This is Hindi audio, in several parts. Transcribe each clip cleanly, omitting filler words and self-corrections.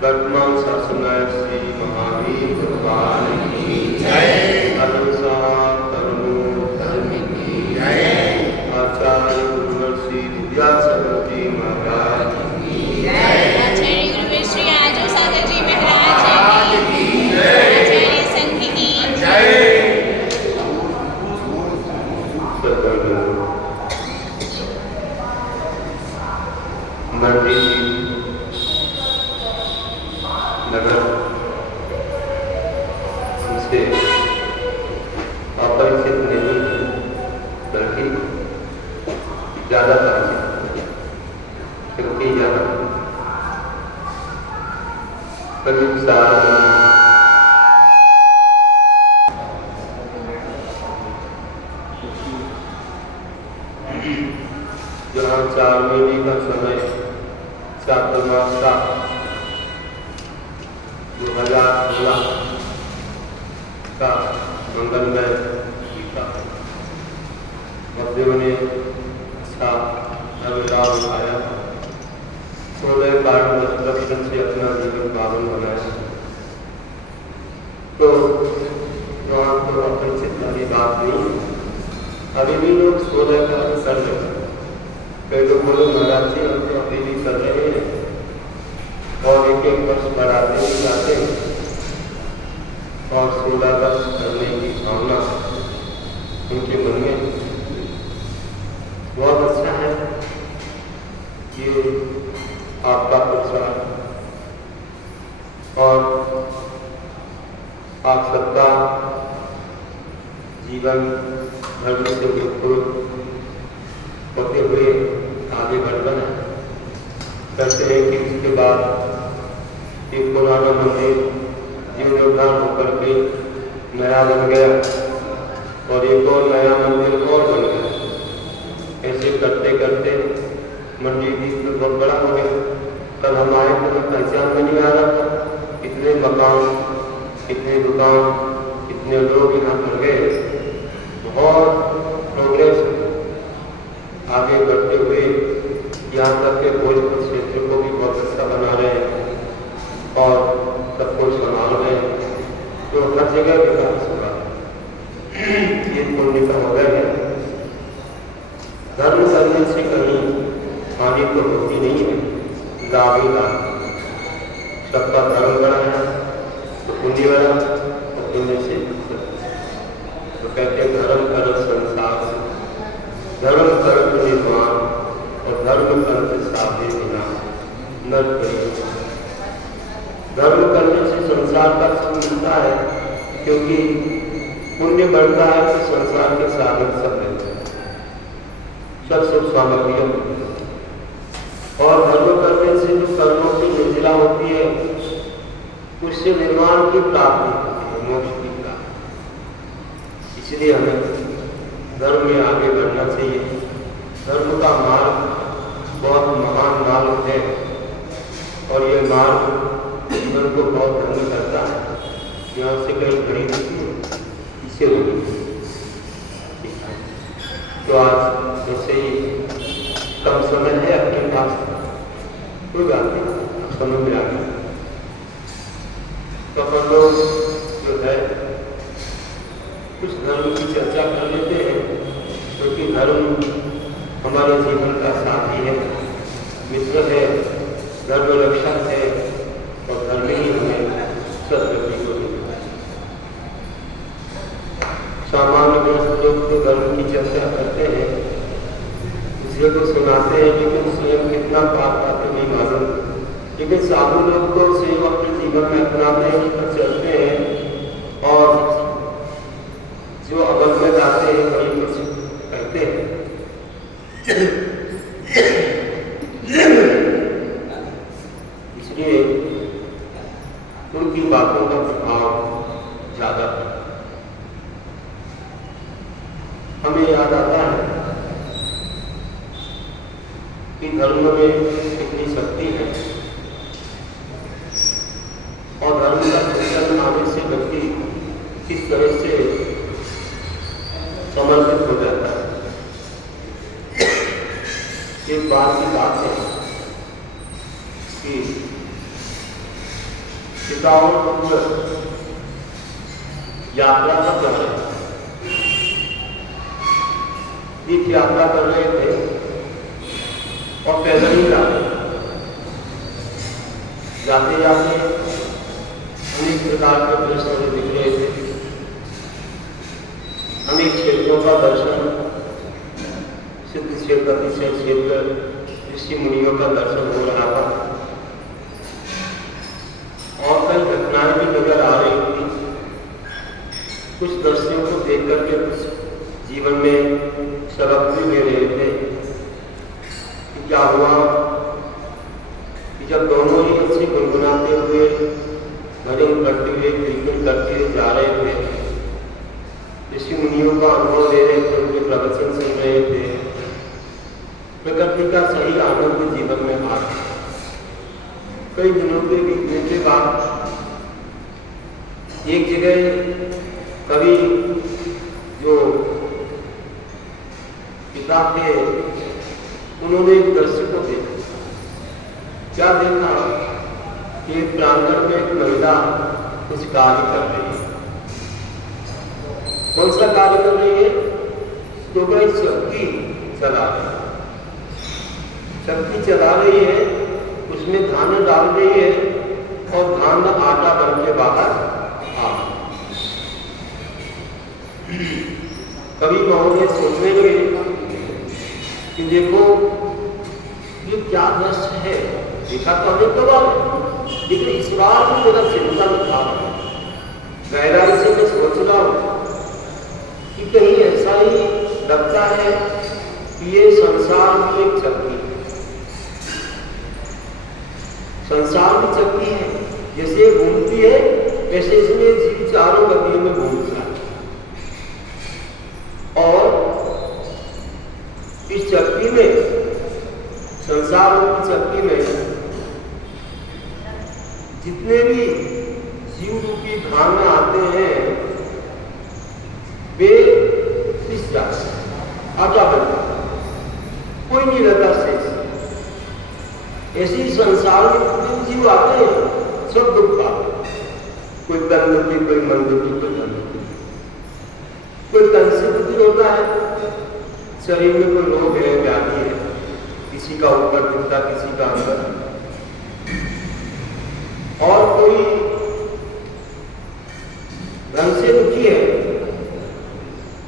वर्तमान शासनायक श्री महावीर भगवान की जय। धर्म की जय। आचार्य गुरुवर्षी विद्यासागर जी महाराज की जय। आचार्य गुरुवर श्री आजू सागर जी महाराज की जय। आचार्य संघ की जय। मंदिर नगर हमसे अपरिचित नहीं है, बल्कि ज़्यादा परिचित, क्योंकि यहाँ करीब जहाँ 4 महीने का समय चातुर्मास का 2016 का मंगलमय गीता बच्चों ने अच्छा धर्मलाभ उठाया। 16 कारण दर्शन से अपना जीवन पावन बनाया। तो वहाँ तो अपरिचित वाली बात नहीं। अभी भी लोग 16 कारण कर रहे हैं। कई लोग बोले महाराज जी हम तो अभी भी कर रहे हैं और एक वर्ष बढ़ाते ही जाते हैं और 16 वर्ष करने की भावना उनके मन में बहुत अच्छा है। ये आपका प्रचार और आप सबका जीवन धर्म से बिल्कुल होते हुए आगे बढ़ना है। कहते हैं कि इसके बाद एक पुराना मंदिर जीर्णोद्धार होकर के नया बन गया और एक और नया मंदिर और बन गया। ऐसे करते करते मंदिर भी बहुत बड़ा हो गया। तब हम आए तो हमें पहचान में नहीं आ रहा था। इतने मकान, इतने दुकान, इतने लोग यहाँ बन गए। बहुत प्रोग्रेस आगे बढ़ते हुए यहाँ तक के भोजपुर क्षेत्र को भी बहुत अच्छा बना रहे हैं और सब कुछ संभाल रहे हैं। तो हर जगह विकास होगा। ये पुण्य का हो गया है। धर्म करने से कहीं हानि तो होती नहीं है, लाभ ही लाभ। सबका धर्म बढ़ाया तो पुण्य बढ़ा और पुण्य से तो कहते हैं धर्म कर संसार से, धर्म कर्म निर्माण और धर्म कर्म साधे बिना नर करी। धर्म करने से संसार का सुख मिलता है, क्योंकि पुण्य बढ़ता है तो संसार के साधन सब मिलते हैं, सब सुख सामग्रियां। और धर्म करने से जो कर्मों की निर्जला होती है उससे निर्माण की प्राप्ति होती है, मोक्ष की प्राप्ति। इसलिए हमें धर्म में आगे बढ़ना चाहिए। धर्म का मार्ग बहुत महान मार्ग है और ये मार्ग जीवन को बहुत धन्य करता है। यहाँ से कहीं घड़ी नहीं है, इसे होगी। तो आज जैसे ही कम समय है अपने पास, कोई बात नहीं, समय में आ गया तो अपन लोग जो है कुछ धर्म की चर्चा कर लेते हैं, क्योंकि धर्म हमारे जीवन का साथी है, मित्र है, धर्म रक्षक है और धर्म ही हमें सदगति को देता है। सामान्य लोग तो धर्म की चर्चा करते हैं, दूसरे को सुनाते हैं, लेकिन स्वयं कितना पाप पाते नहीं मालूम। लेकिन साधु लोग को स्वयं अपने जीवन में अपनाते हैं, पर चलते हैं और जो अमल में जाते हैं वही कुछ करते हैं। इसलिए उनकी बातों का प्रभाव ज्यादा है। हमें याद आता है कि धर्म में कितनी शक्ति है और धर्म का चिंतन आने से व्यक्ति किस तरह से समर्पित हो जाता है। एक बार की बात है कि पिता और पुत्र यात्रा पर जा रहे थे। तीर्थ यात्रा कर रहे थे और पैदल ही जा रहे थे। जाते जाते अनेक प्रकार के दृश्य हमें दिख रहे थे। अनेक क्षेत्रों का दर्शन, सिद्ध क्षेत्र, अतिशय क्षेत्र, ऋषि मुनियों का दर्शन हो रहा था और कई घटनाएं भी नजर आ रही थी। कुछ दृश्यों को देख करके कुछ जीवन में सबक भी ले रहे थे कि क्या हुआ कि जब दोनों ही अच्छे गुनगुनाते हुए भजन करते हुए कीर्तन करते जा रहे थे, ऋषि मुनियों का अनुभव ले रहे थे, उनके प्रवचन सुन रहे थे, प्रकृति का सही आनंद जीवन में आ गया। कई दिनों के बीतने के बाद एक जगह कवि जो पिता थे उन्होंने एक दृश्य को देखा। क्या देखा कि एक प्रांगण में एक महिला कुछ कार्य कर रही है। कौन सा कार्य कर रही है? तो वह चक्की चला रही है। चक्की चला रही है, उसमें धान डाल रही है और धान आटा बन के बाहर आ। कवि महोदय सोचने लगे कि देखो ये क्या दृश्य है। देखा तो हमें तो बात, लेकिन इस बार भी मेरा चिंता था, गहराई से मैं सोच रहा हूं कि कहीं ऐसा ही लगता है कि ये संसार की एक चक्की है। संसार की चक्की है, जैसे घूमती है वैसे इसमें जीव चारों गतियों में घूमता है। और इस चक्की में, संसार की चक्की में जितने भी जीव रूपी धान में आते हैं वे पिस जाते हैं, आटा बनता है, कोई नहीं रहता शेष। ऐसे ही संसार में जितने जीव आते हैं सब दुख पाते, कोई तन दुखी, कोई मन दुखी, कोई धन दुखी, कोई तन से दुखी होता है, शरीर में कोई रोग है, व्याधि है, किसी का ऊपर दिखता, किसी का अंदर, और कोई धन से दुखी है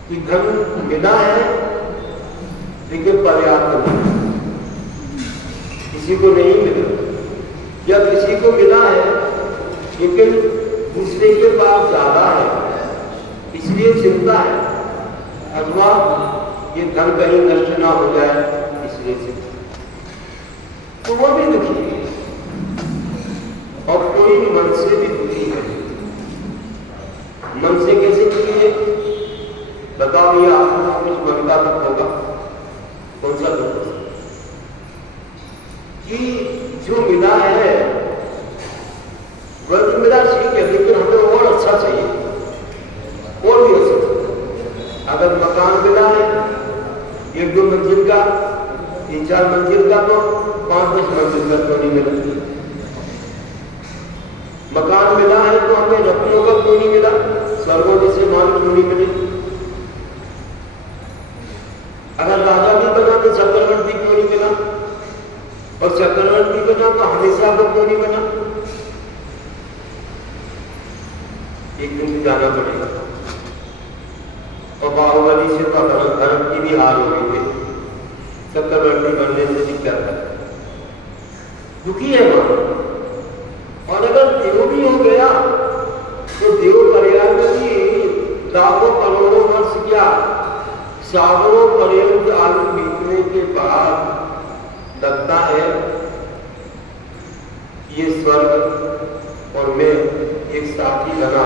कि धन मिला है लेकिन पर्याप्त नहीं, किसी को नहीं मिला, या किसी को मिला है लेकिन दूसरे के पास ज्यादा है इसलिए चिंता है, अथवा ये धन कहीं नष्ट ना हो जाए इसलिए चिंता, तो वो भी दुखी है। और कोई मन से भी दुखी है। मन से कैसे दुखी है? बताओ, ये आपको कुछ मन का दुख होगा? कौन सा दुख? कि जो मिला है वह तो मिला ठीक है, लेकिन हमें और अच्छा चाहिए, और भी अच्छा चाहिए। अगर मकान मिला है 1-2 मंजिल का, 3-4 मंजिल का, तो 5-10 मंजिल का तो नहीं मिला। मकान मिला है तो हमें रत्नों का क्यों नहीं मिला, स्वर्गों जैसे मान क्यों नहीं मिले? अगर राजा भी बना तो चक्रवर्ती क्यों नहीं बना, और चक्रवर्ती बना तो हमेशा को क्यों नहीं बना? एक दिन भी जाना पड़ेगा। और बाहुबली से तो धर्म की भी हार हो गई थी, चक्रवर्ती बनने से दिक्कत है, दुखी है वहां। और अगर देव भी हो गया तो देव पर्याय में भी लाखों करोड़ों वर्ष क्या, सागरों पर्यंत आयु बीतने के बाद लगता है ये स्वर्ग और मैं एक साथी बना।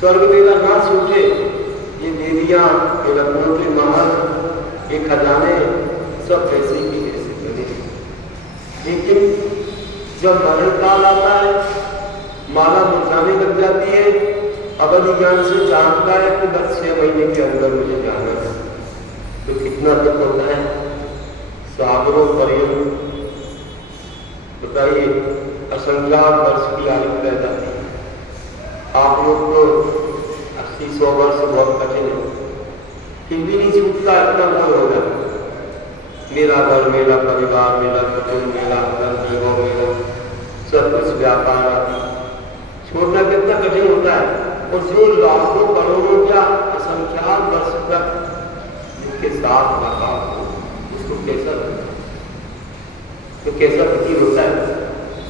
स्वर्ग मेरा ना सोचे, ये देवियां, ये रत्नों के महल, ये खजाने सब वैसे ही वैसे बने। लेकिन जब मरण काल आता है, माला मुरझाने लग जाती है, अवधि ज्ञान से जानता है कि बस 6 महीने के अंदर मुझे जाना है, तो कितना दुख होता है। सागरों पर्यंत बताइए असंख्यात वर्ष की आयु रह जाती है। आप लोग को 80-100 वर्ष बहुत कठिन है, फिर भी नहीं छूटता, इतना बोल होगा। मेरा घर, मेरा परिवार, मेरा कुटुंब, मेरा धन, मेरा सब कुछ व्यापार आदि छोड़ना कितना कठिन होता है। और जो लाखों करोड़ों या असंख्यात वर्ष तक जिसके साथ रखा उसको कैसा लगता है, तो कैसा प्रतीत होता है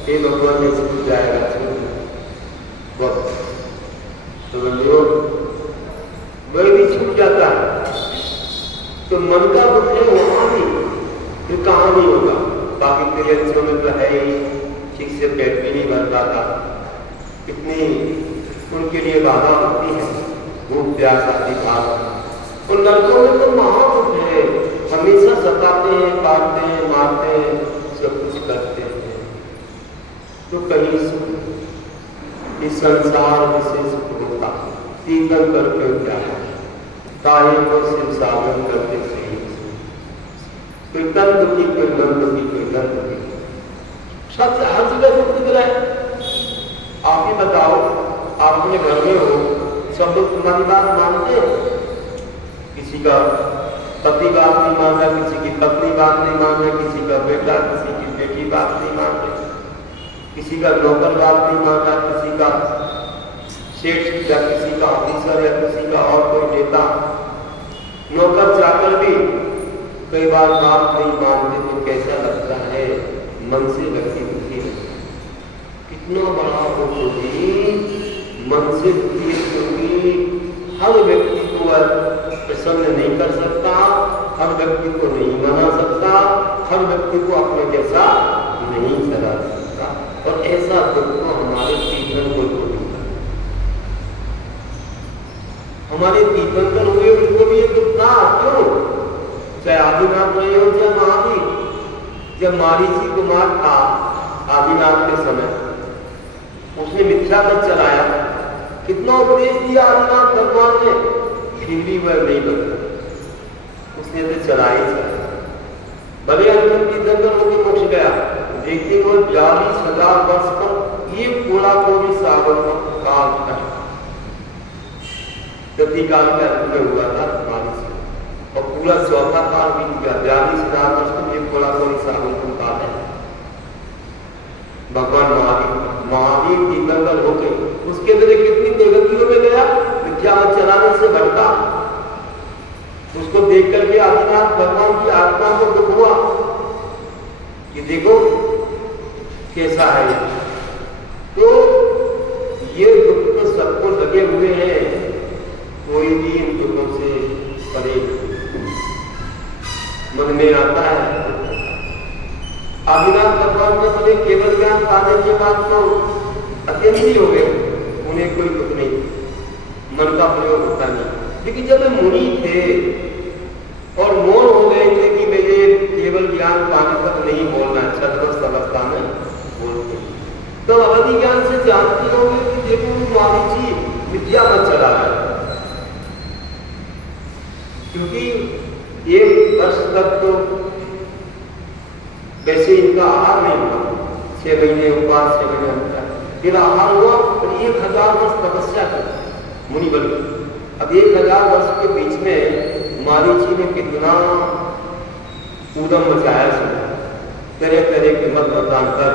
कि भगवान ने छूट जाएगा, छूट तो बंदियों वह भी छूट जाता है। तो मन का दुख है वहां भी, फिर कहाँ नहीं होगा। बाकी क्रियंशों में तो है ही, ठीक से पेट भी नहीं भरता था, कितनी उनके लिए बाधा होती है, भूख प्यास आदि भाव। और नरकों में तो महादुख है, हमेशा सताते हैं, काटते हैं, मारते हैं, सब कुछ करते हैं। तो कहीं इस संसार विशेष होता तीर्थन करके क्या है, काहे को शिव साधन करते सही। कोई तन दुखी, कोई मन दुखी, कोई धन दुखी, सब हर जगह दुख दिख रहा है। आप ही बताओ, आप अपने घर में हो, सब लोग तुम्हारी बात मानते हैं? किसी का पति बात नहीं मान रहा, किसी की पत्नी बात नहीं मान रही, किसी का बेटा, किसी की बेटी बात नहीं मान रही, किसी का नौकर बात नहीं मान रहा, किसी का सेठ या किसी का ऑफिसर या किसी का और कोई नेता। नौकर चाकर भी कई बार बात नहीं मानते, तो कैसा लगता है, मन से व्यक्ति दुखी है। कितना बड़ा दुख होगी, मन से दुखी होगी। हर व्यक्ति को प्रसन्न नहीं कर सकता, हर व्यक्ति को नहीं मना सकता, हर व्यक्ति को अपने जैसा नहीं चला सकता। और ऐसा दुख तो हमारे तीर्थंकर को होता है। हमारे तीर्थंकर हुए उनको भी ये दुख था, क्यों? चाहे आदिनाथ रहे हो चाहे महावीर, जब मारीची कुमार था आदिनाथ के समय, उसने मिथ्या मत चलाया, कितना उपदेश दिया आदिनाथ भगवान ने, फिर भी वह नहीं बदला, उसने तो चला ही चला। भले अंतिम तीर्थंकर होकर मोक्ष गया, लेकिन वो 42,000 वर्ष पर ये कोड़ा कोड़ी सागर काल था, गति काल के अंत में हुआ था मारीची, और पूरा चौथा काल बीत गया। 42,000 वर्ष पर ये कोड़ा कोड़ी सागर काल है। भगवान महावीर तीर्थंकर होके उसके अंदर कितनी दुर्गतियों में गया, मिथ्या मत चलाने से भटका। उसको देख करके आदिनाथ भगवान की आत्मा को दुख हुआ कि देखो कैसा है ये। तो ये दुख तो सबको लगे हुए हैं, कोई भी इन दुखों से परे मन में आता है। आदिनाथ भगवान ने बोले केवल ज्ञान पाने के बाद तो अत्यंत ही हो गए, उन्हें कोई दुख नहीं, मन का प्रयोग होता नहीं। लेकिन जब वे मुनि थे और मौन हो गए थे कि मुझे केवल ज्ञान पाने तक नहीं बोलना, छद्मस्त अवस्था में बोलते, तो अवधि ज्ञान से जानते होंगे कि देखो मारीची मिथ्या मत चला रहा है, क्योंकि 1 वर्ष तक तो वैसे इनका आहार नहीं हुआ, 6 महीने उपवास, 6 महीने अंतर, फिर आहार हुआ और 1000 वर्ष तपस्या की मुनि बन गए। अब 1000 वर्ष के बीच में मारीची ने कितना ऊधम मचाया, तरह तरह के मत मतांतर,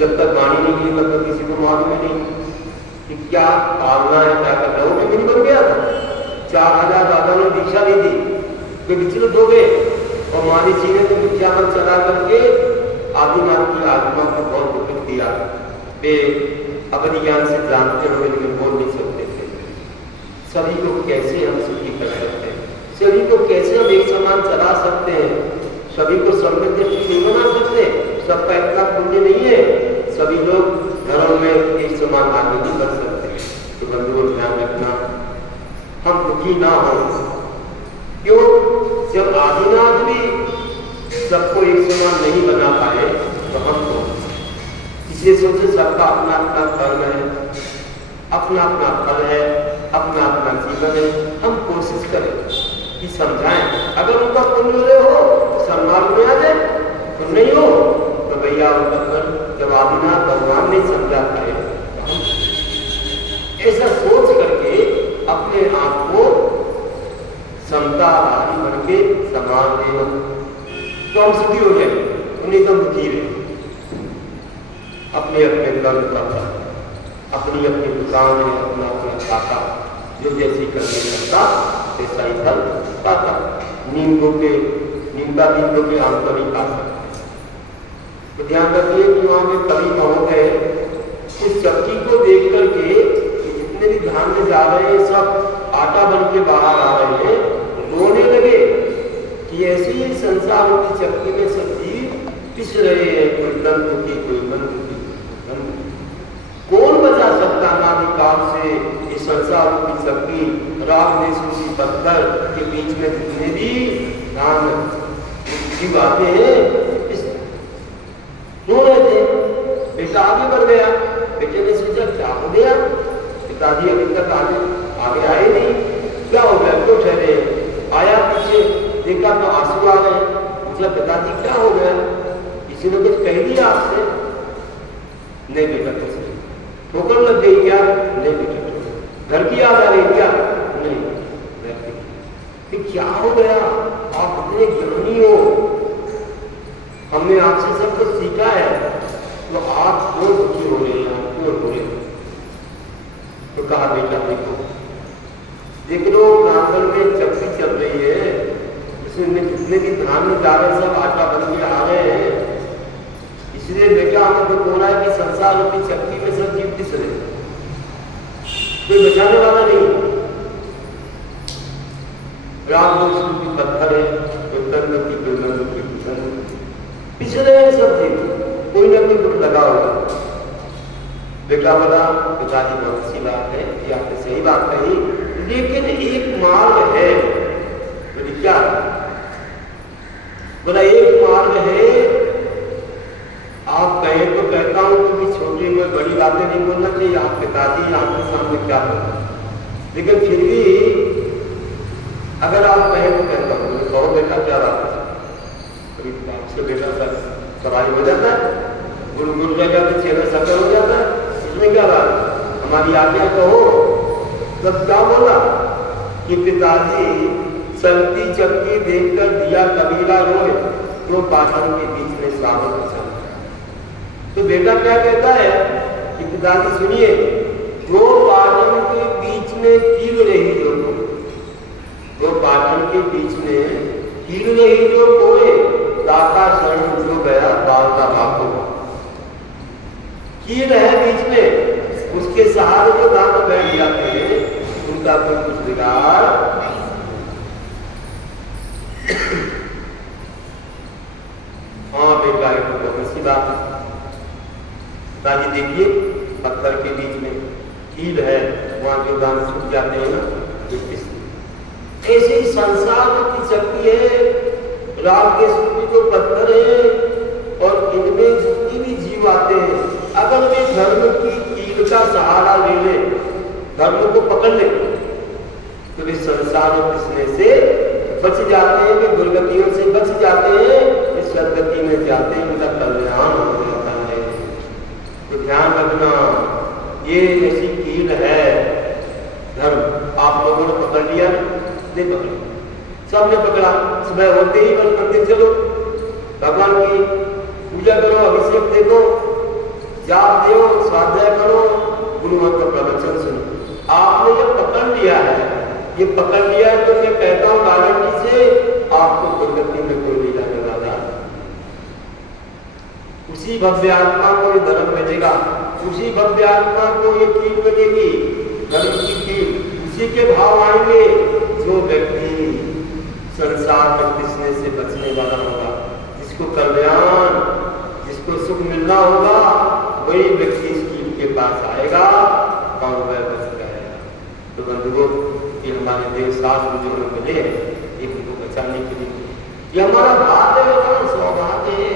जब तक वाणी नहीं मिली तब तक किसी को मालूम ही नहीं कि क्या पालना है, क्या करना है। वो भी मुनि बन गया था, 4000 दादा ने दीक्षा दी थी, वे विचलित हो गए और मारीची ने तो मिथ्या मत चला करके आदिनाथ की आत्मा को बहुत दुख दिया। वे अपने ज्ञान से जानते हुए लेकिन बोल नहीं सकते थे। सभी को कैसे हम सुखी कर सकते हैं, सभी को कैसे हम एक समान चला सकते हैं, सभी को समृद्ध नहीं बना सकते, सबका इतना पुण्य नहीं है, सभी लोग घरों में एक समान आगे नहीं कर सकते। तो बंधुओं ध्यान रखना, हम दुखी ना हो। क्यों? जब आदिनाथ भी सबको एक समान नहीं बना पाए तो हम तो इसलिए सोचे सबका अपना अपना कर्म है, अपना अपना फल है, अपना अपना जीवन है। हम कोशिश करें कि समझाएं, अगर उनका पुण्य हो तो दर्शन मार्ग में आ जाए, तो नहीं हो तो भैया जब आदिनाथ भगवान ने समझाता है, ऐसा सोच करके अपने आप को समताधारी बन के समान देना, तो हम सुखी हो जाए, उन्हीं तो दुखी रहे। अपने अपने कर्म करता, अपनी अपनी दुकान में अपना अपना खाता, जो जैसी करने करता वैसा ही फल पाता। नींदों के निंदा नींदों के आम तो नहीं खा सकते। तो ध्यान रखिए कि वहां में कवि कहोगे इस चक्की को देख करके जितने भी धान्य जा रहे हैं सब आटा बन के बाहर आ रहे हैं, रोने लगे कि ऐसी ही संसार की चक्की में सब्जी पिस रहे हैं, कोई तन दुखी कोई मन दुखी। कौन बचा सकता नादिकाल से इस संसार की चक्की राग ने सूची पत्थर के बीच में जितने भी धान जीव आते हैं रो रहे थे। बेटा आगे बढ़ गया, बेटे ने सोचा क्या हो गया, पिताजी अभी तक आगे आए नहीं, क्या हो गया, क्यों ठहरे। आया पीछे देखा तो आंसू आ गए, पूछा पिताजी क्या हो गया, किसी ने कुछ कह दिया आपसे। नहीं बेटा कुछ नहीं। ठोकर लग गई क्या, नहीं बेटा। घर की याद आ रही क्या, नहीं। क्या हो गया, आप इतने ज्ञानी हो, हमने आपसे सब कुछ सीखा है, तो आप क्यों दुखी हो रहे हैं, क्यों हो रहे हैं। तो कहा बेटा देखो देख लो, कांगल में चक्की चल रही है, इसमें जितने भी धान जा रहे सब आटा बन के आ रहे हैं, इसलिए बेटा हमें तो बोला है कि संसार की चक्की में सब जीव पिस रहे, कोई बचाने वाला नहीं। राम की पत्थर है, पिछले सब जीव कोई ना कोई दुख लगा होगा। बेटा बोला पिताजी बहुत अच्छी बात है, ये आपने सही बात कही, लेकिन एक मार्ग है। बोली क्या, बोला एक मार्ग है, आप कहें तो कहता हूं कि छोटी में बड़ी बातें नहीं बोलना चाहिए, आप पिताजी आपके सामने क्या बोलना, लेकिन फिर भी अगर आप कहें तो कहता हूँ। कहो बेटा क्या बात है, आपसे बेटा सवाई हो जाता है, गुल रहेगा तो चेहरा सफर हो जाता है, इसमें क्या बात, हमारी आज्ञा कहो। तब क्या बोला कि पिताजी चलती चक्की देखकर दिया कबीला रोए, तो पाटन के बीच में सावन चल। तो बेटा क्या कहता है कि पिताजी सुनिए, जो पाटन के बीच में कील रही जो, वो पाटन के बीच में कील रही जो कोई दाता शरण जो गया बालता बापो, कील है बीच में, उसके सहारे जो दांत बैठ जाते हैं उनका कोई कुछ बिगाड़ नहीं। हाँ बेटा एक तो बहुत सी बात है, दादी देखिए पत्थर के बीच में कील है, वहां जो दांत सूख जाते हैं ना, ऐसे ही संसार की शक्ति है, राग के सूखी जो पत्थर है, और इनमें जितनी भी जीव आते हैं, अगर वे धर्म की कील का सहारा ले ले, धर्म को पकड़ ले, तो वे संसार में पिसने से बच जाते हैं, वे दुर्गतियों से बच जाते हैं, इस सदगति में जाते हैं, उनका कल्याण हो जाता है। तो ध्यान रखना, ये ऐसी कील है धर्म। आप लोगों ने पकड़ लिया, नहीं पकड़ा, सबने पकड़ा, सुबह होते ही बस मंदिर चलो, भगवान की पूजा करो, अभिषेक देखो, जाप दो, स्वाध्याय करो, गुरुओं का प्रवचन सुनो। आपने जब पकड़ लिया है, ये पकड़ लिया है, तो मैं कहता हूँ गारंटी से आपको दुर्गति में कोई नहीं जाने वाला। उसी भव्य आत्मा को ये धर्म मिलेगा, उसी भव्य आत्मा को ये कील मिलेगी, धर्म की कील, उसी के भाव आएंगे। जो व्यक्ति संसार में पिसने से बचने वाला होगा, जिसको कल्याण, जिसको सुख मिलना होगा, वही व्यक्ति इस कील के पास आएगा और वह बच जाएगा। तो बंधुओं, ये हमारे देव शास्त्र जो हमें मिले एक उनको बचाने के लिए, ये हमारा भाग्य है, हमारा सौभाग्य है।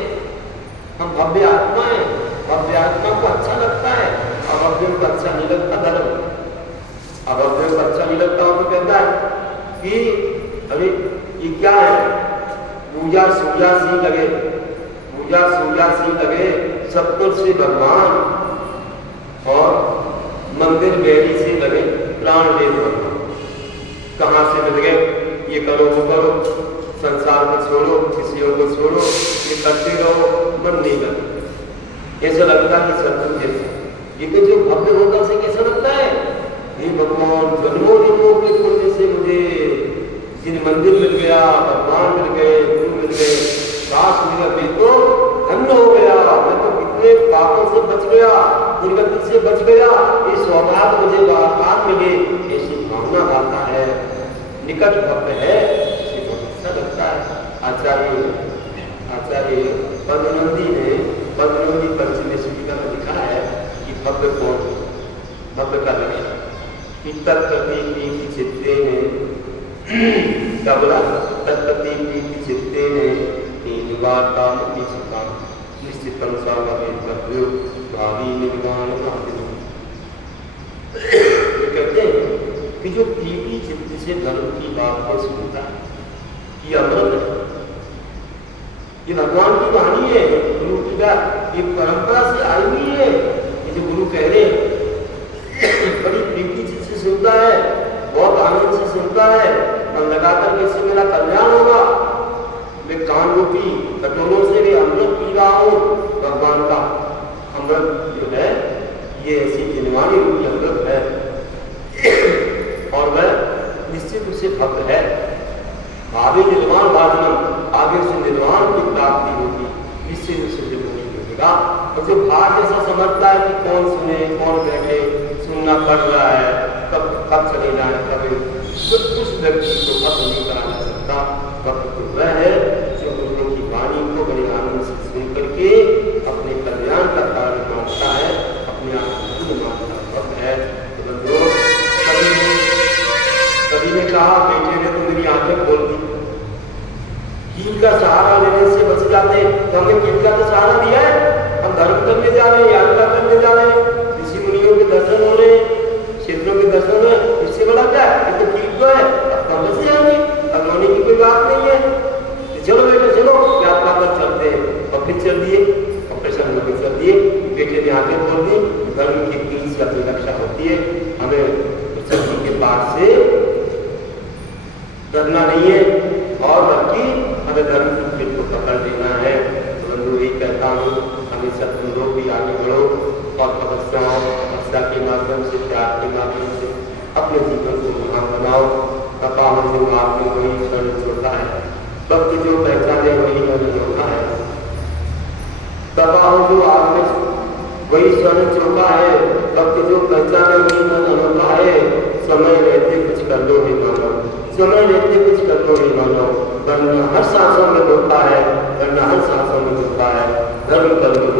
हम भव्य आत्मा है, भव्य आत्मा को अच्छा लगता है, अभव्य को अच्छा नहीं लगता धर्म। अभव्य को अच्छा नहीं लगता हो तो कहता है कि अरे ये क्या है, वो पूजा सूजा सी लगे, पूजा सूजा सी लगे सप्तऋषि भगवान, और मंदिर बेड़ी से लगे प्राण दे भगवान। कहाँ से मिल गए? ये करो वो करो, संसार को छोड़ो, किसियों को छोड़ो, ये करते रहो, मन नहीं करते। ऐसा लगता है कि सत्संग जैसा, लेकिन जो भव्य होता से कैसा लगता है? हे भगवान, जन्मों जन्मों के पुण्य से मुझे जिन मंदिर मिल गया, भगवान मिल गए, गुरु मिल गए, काश मेरा मैं तो धन्य हो गया, मैं तो कितने पापों से बच गया, दुर्गति से बच गया, ये सौभाग्य मुझे बार मिले, ऐसी भावना आता है। निकट भक्त है, अच्छा लगता है। आचार्य पद्मनंदी ने पद्मनंदी पंचमी स्वीकार में लिखा है कि भव्य कौन, भव्य का लक्षण कि तत्प्रति चित्ते ने क्या बोला? तत्प्रति चित्ते ने निवारता निश्चितम सर्वभ्यो भावी निर्वाण कहते हैं कि जो प्रीति चित्त से धर्म की बात को सुनता है, ये अमृत है, ये भगवान की वाणी है, गुरु की बात, ये परंपरा से आई हुई है। ये जो गुरु कह रहे हैं, बड़ी प्रीति चित्त से सुनता है, बहुत आनंद से सुनता है, मन लगा करके इससे मेरा कल्याण होगा। मैं कान रूपी कटोरों से भी अमृत पी रहा हूँ, भगवान का अमृत जो है ये ऐसी जिनवानी रूपी अमृत है, और वह निश्चित रूप से भक्त है। भावी निर्वाण भाजनम, आगे से निर्वाण की प्राप्ति होगी, निश्चित रूप से नहीं होगा। और जो भाग ऐसा समझता है कि कौन सुने कौन बैठे, सुनना पड़ रहा है, कब चले जाए, कभी उस व्यक्ति को भक्त नहीं करा जा सकता। भक्त तो वह है जो गुरु की वाणी को बड़े आनंद से सुन करके अपने कल्याण का कार्य मानता है, अपने आप को मानता भक्त है। तो कभी ने कहा, बेटे ने तो मेरी आंखें खोल दी, कील का सहारा लेने से बच जाते, तो हमने कील का तो सहारा दिया है, हम धर्म करने जा रहे हैं, यात्रा करने जा रहे हैं, ऋषि मुनियों के दर्शन हो रहे हैं, क्षेत्रों के दर्शन है, इससे बड़ा क्या है? ये तो कील तो है, अब कम बच जाएंगे, अब रोने की कोई बात नहीं है। तो चलो बेटे चलो, यात्रा पर चलते हैं। और फिर चल दिए, ऑपरेशन होकर चल दिए, बेटे ने आंखें खोल दी। धर्म की कील से अपनी रक्षा होती है, हमें सच्ची के पास से डरना नहीं है, और बल्कि हमें धर्म की कील को पकड़ देना है। तो बंधु यही कहता हूँ, हमेशा तुम लोग भी आगे बढ़ो और तपस्या के माध्यम से, त्याग के माध्यम से अपने जीवन को महान बनाओ। तपा जो आपने वही स्वर्ण छोटा है, भक्त जो पहचाने वही मन होता है। तपा जो आपने वही स्वर्ण छोटा है, भक्त जो पहचाने वही मन होता है। समय रहते कुछ कर लो ही मानो, समय रहते कुछ कर लो ही मानो, वरना हर सांसों में होता है, वरना हर सांसों में होता है। धर्म कर लो